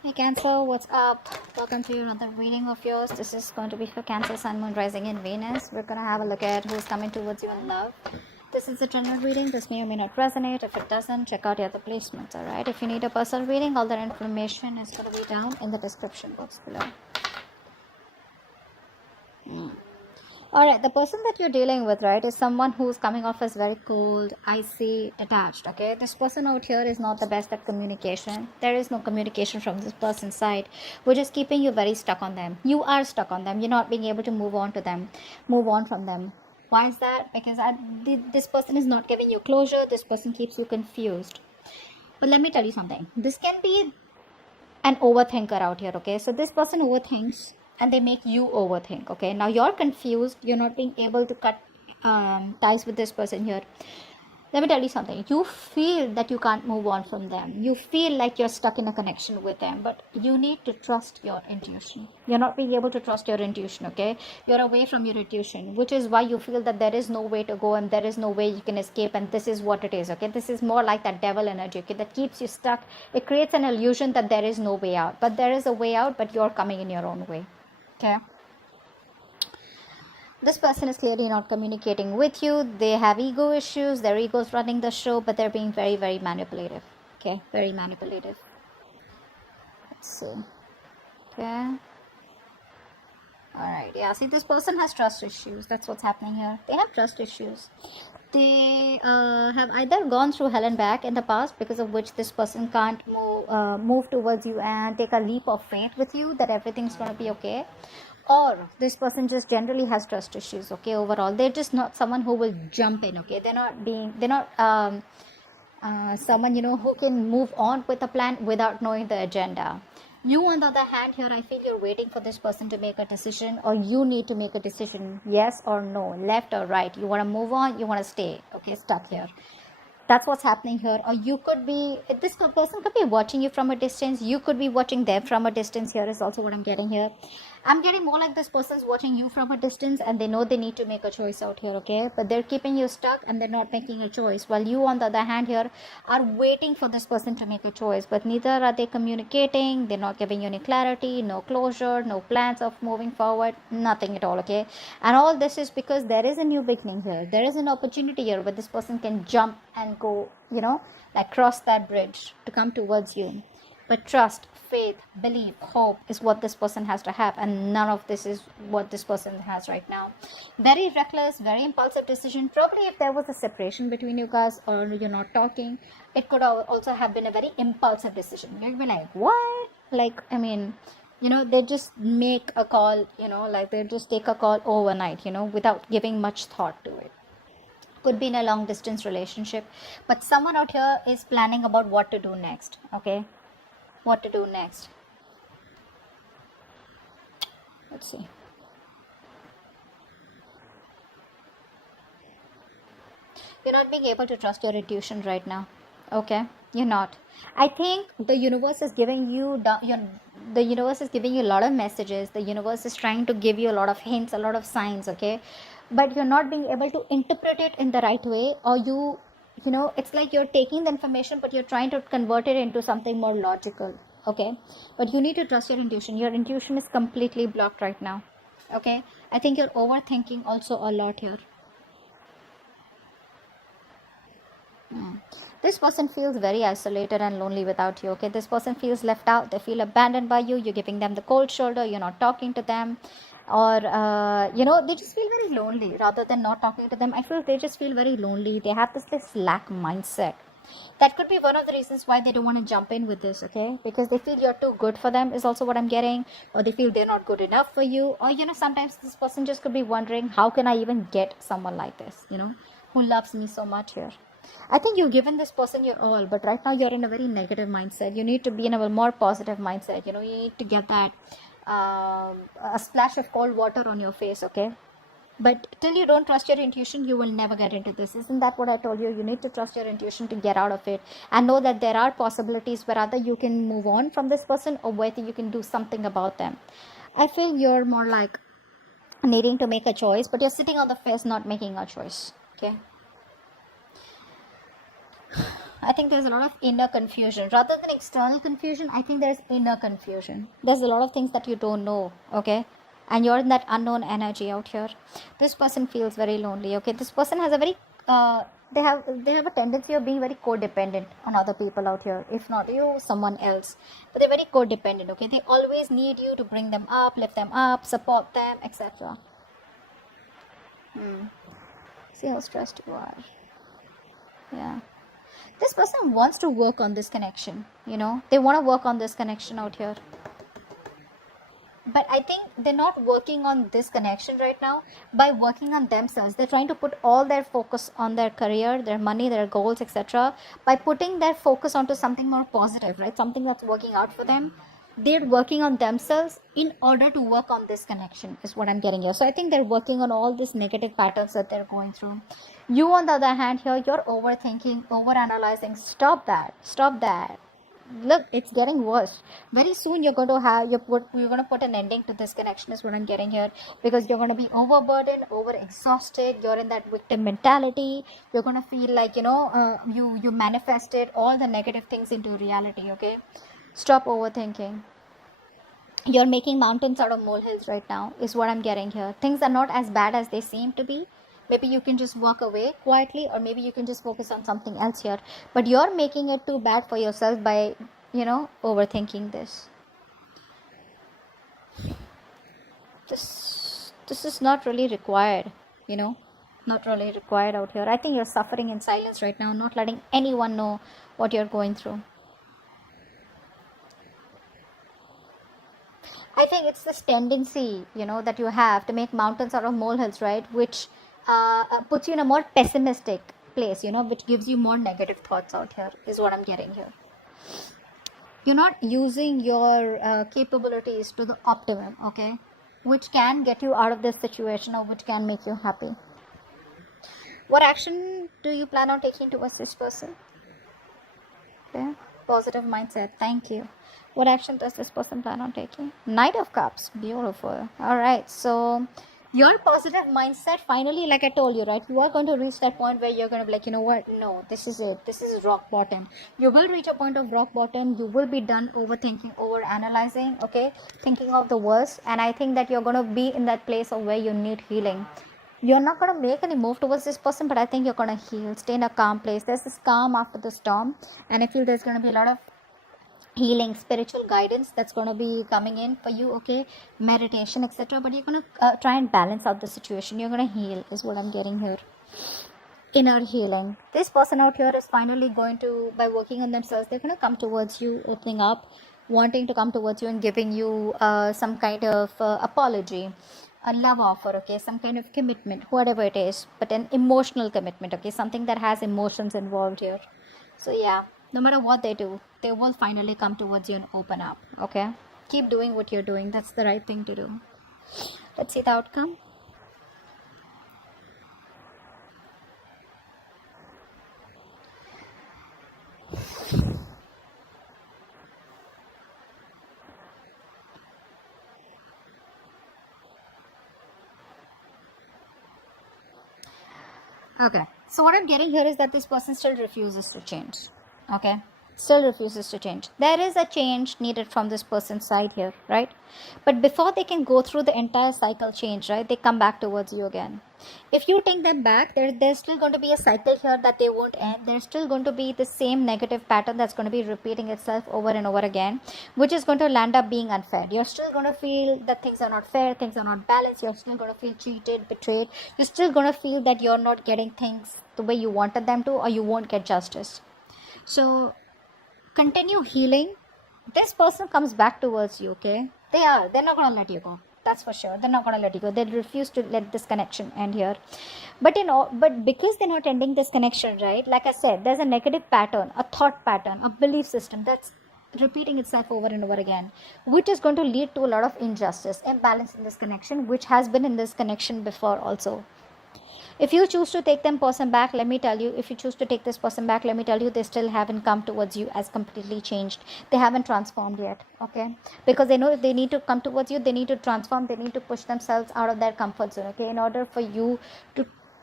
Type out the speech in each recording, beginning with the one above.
Hey Cancer, what's up? Welcome to another reading of yours. This is going to be for Cancer, Sun, Moon, Rising in Venus. We're going to have a look at who's coming towards you in love. This is a general reading. This may or may not resonate. If it doesn't, check out your other placements, alright? If you need a personal reading, all that information is going to be down in the description box below. Alright, the person that you're dealing with, right, is someone who's coming off as very cold, icy, detached, okay? This person out here is not the best at communication. There is no communication from this person's side, which is keeping you very stuck on them. You are stuck on them. You're not being able to move on from them. Why is that? Because this person is not giving you closure. This person keeps you confused. But let me tell you something. This can be an overthinker out here, okay? So this person overthinks and they make you overthink, okay? Now you're confused. You're not being able to cut ties with this person here. Let me tell you something. You feel that you can't move on from them. You feel like you're stuck in a connection with them, but you need to trust your intuition. You're not being able to trust your intuition, okay? You're away from your intuition, which is why you feel that there is no way to go and there is no way you can escape, and this is what it is, okay? This is more like that devil energy, okay, that keeps you stuck. It creates an illusion that there is no way out, but there is a way out, but you're coming in your own way, okay? This person is clearly not communicating with you. They have ego issues. Their ego is running the show, but they're being very, very manipulative. Okay, very manipulative. Let's see. Okay. Alright, yeah. See, this person has trust issues. That's what's happening here. They have trust issues. They have either gone through hell and back in the past, because of which this person can't move towards you and take a leap of faith with you that everything's going to be okay. Or this person just generally has trust issues, okay, overall. They're just not someone who will jump in, okay. They're not someone, you know, who can move on with a plan without knowing the agenda. You, on the other hand, here, I feel you're waiting for this person to make a decision, or you need to make a decision, yes or no, left or right. You want to move on, you want to stay, okay, stuck here. That's what's happening here. Or you could be, this person could be watching you from a distance. You could be watching them from a distance. Here is also what I'm getting here. I'm getting more like this person's watching you from a distance and they know they need to make a choice out here, okay? But they're keeping you stuck and they're not making a choice. While you, on the other hand, here are waiting for this person to make a choice. But neither are they communicating. They're not giving you any clarity, no closure, no plans of moving forward, nothing at all, okay? And all this is because there is a new beginning here. There is an opportunity here where this person can jump and go, you know, like cross that bridge to come towards you. But trust, faith, belief, hope is what this person has to have, and none of this is what this person has right now. Very reckless, very impulsive decision. Probably if there was a separation between you guys or you're not talking, it could also have been a very impulsive decision. You'd be like, what? Like, I mean, you know, they just make a call, you know, like they just take a call overnight, you know, without giving much thought to it. Could be in a long distance relationship, but someone out here is planning about what to do next, okay? What to do next. Let's see. You're not being able to trust your intuition right now, okay? You're not. I think the universe is giving you the universe is giving you a lot of messages. The universe is trying to give you a lot of hints, a lot of signs, okay? But you're not being able to interpret it in the right way, or you know, it's like you're taking the information but you're trying to convert it into something more logical, okay? But you need to trust your intuition. Your intuition is completely blocked right now, okay? I think you're overthinking also a lot here. This person feels very isolated and lonely without you, okay? This person feels left out. They feel abandoned by you. You're giving them the cold shoulder. You're not talking to them. Or, you know, they just feel very lonely rather than not talking to them. I feel they just feel very lonely. They have this lack mindset. That could be one of the reasons why they don't want to jump in with this, okay? Because they feel you're too good for them is also what I'm getting. Or they feel they're not good enough for you. Or, you know, sometimes this person just could be wondering, how can I even get someone like this, you know, who loves me so much here? I think you've given this person your all, but right now you're in a very negative mindset. You need to be in a more positive mindset. You know, you need to get that a splash of cold water on your face, okay? But till you don't trust your intuition, you will never get into this. Isn't that what I told you? You need to trust your intuition to get out of it and know that there are possibilities where either you can move on from this person or whether you can do something about them. I feel you're more like needing to make a choice, but you're sitting on the fence not making a choice, okay? I think there's a lot of inner confusion. Rather than external confusion, I think there's inner confusion. There's a lot of things that you don't know, okay? And you're in that unknown energy out here. This person feels very lonely, okay? This person has a very, they have a tendency of being very codependent on other people out here. If not you, someone else. But they're very codependent, okay? They always need you to bring them up, lift them up, support them, etc. See how stressed you are. Yeah. This person wants to work on this connection, they want to work on this connection out here. But I think they're not working on this connection right now by working on themselves. They're trying to put all their focus on their career, their money, their goals, etc. By putting their focus onto something more positive, right? Something that's working out for them. They're working on themselves in order to work on this connection is what I'm getting here. So I think they're working on all these negative patterns that they're going through. You, on the other hand, here, you're overthinking, overanalyzing. Stop that. Look, it's getting worse. Very soon you're going to put an ending to this connection is what I'm getting here, because you're going to be overburdened, overexhausted. You're in that victim mentality. You're going to feel like you manifested all the negative things into reality. Okay, stop overthinking. You're making mountains out of molehills right now is what I'm getting here. Things are not as bad as they seem to be. Maybe you can just walk away quietly, or maybe you can just focus on something else here. But you're making it too bad for yourself by, overthinking this. This is not really required, not really required out here. I think you're suffering in silence right now, not letting anyone know what you're going through. I think it's this tendency, that you have to make mountains out of molehills, right? Which puts you in a more pessimistic place, which gives you more negative thoughts out here is what I'm getting here. You're not using your capabilities to the optimum, okay? Which can get you out of this situation, or which can make you happy. What action do you plan on taking towards this person? Okay, positive mindset. Thank you. What action does this person plan on taking? Knight of Cups. Beautiful. All right. So your positive mindset, finally, like I told you, right, you are going to reach that point where you're going to be like, you know what, no, this is it, this is rock bottom. You will reach a point of rock bottom. You will be done overthinking, over analyzing, okay, thinking of the worst. And I think that you're going to be in that place of where you need healing. You're not going to make any move towards this person, but I think you're going to heal, stay in a calm place. There's this calm after the storm, and I feel there's going to be a lot of healing, spiritual guidance that's going to be coming in for you, okay, meditation, etc. But you're going to try and balance out the situation. You're going to heal is what I'm getting here. Inner healing. This person out here is finally going to, by working on themselves, they're going to come towards you, opening up, wanting to come towards you and giving you some kind of apology, a love offer, okay, some kind of commitment, whatever it is, but an emotional commitment, okay, something that has emotions involved here. So yeah, no matter what they do, they will finally come towards you and open up, okay? Keep doing what you're doing. That's the right thing to do. Let's see the outcome. Okay, so what I'm getting here is that this person still refuses to change, okay? Still refuses to change. There is a change needed from this person's side here, right? But before they can go through the entire cycle change, right, they come back towards you again. If you take them back, there's still going to be a cycle here that they won't end. There's still going to be the same negative pattern that's going to be repeating itself over and over again, which is going to land up being unfair. You're still going to feel that things are not fair, things are not balanced. You're still going to feel cheated, betrayed. You're still going to feel that you're not getting things the way you wanted them to, or you won't get justice. So continue healing. This person comes back towards you, okay? They're not going to let you go. That's for sure. They're not going to let you go. They refuse to let this connection end here. But because they're not ending this connection, right? Like I said, there's a negative pattern, a thought pattern, a belief system that's repeating itself over and over again, which is going to lead to a lot of injustice, imbalance in this connection, which has been in this connection before also. If you choose to take them person back, let me tell you, if you choose to take this person back, let me tell you, they still haven't come towards you as completely changed. They haven't transformed yet, okay? Because they know if they need to come towards you, they need to transform, they need to push themselves out of their comfort zone, okay? In order for you to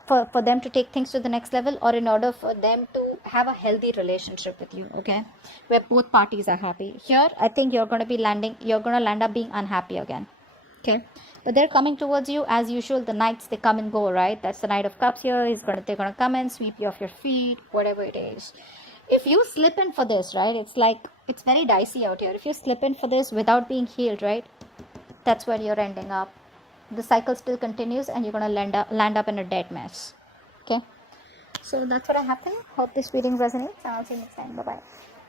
for them to take things to the next level, or in order for them to have a healthy relationship with you, okay, where both parties are happy. Here I think you're going to land up being unhappy again, okay. But they're coming towards you as usual. The knights, they come and go, right? That's the Knight of Cups here. They're gonna come and sweep you off your feet, whatever it is. If you slip in for this, right, it's very dicey out here. If you slip in for this without being healed, right, that's where you're ending up. The cycle still continues and you're gonna land up in a dead mess, okay. So that's what happened. Hope this reading resonates, and I'll see you next time. Bye bye.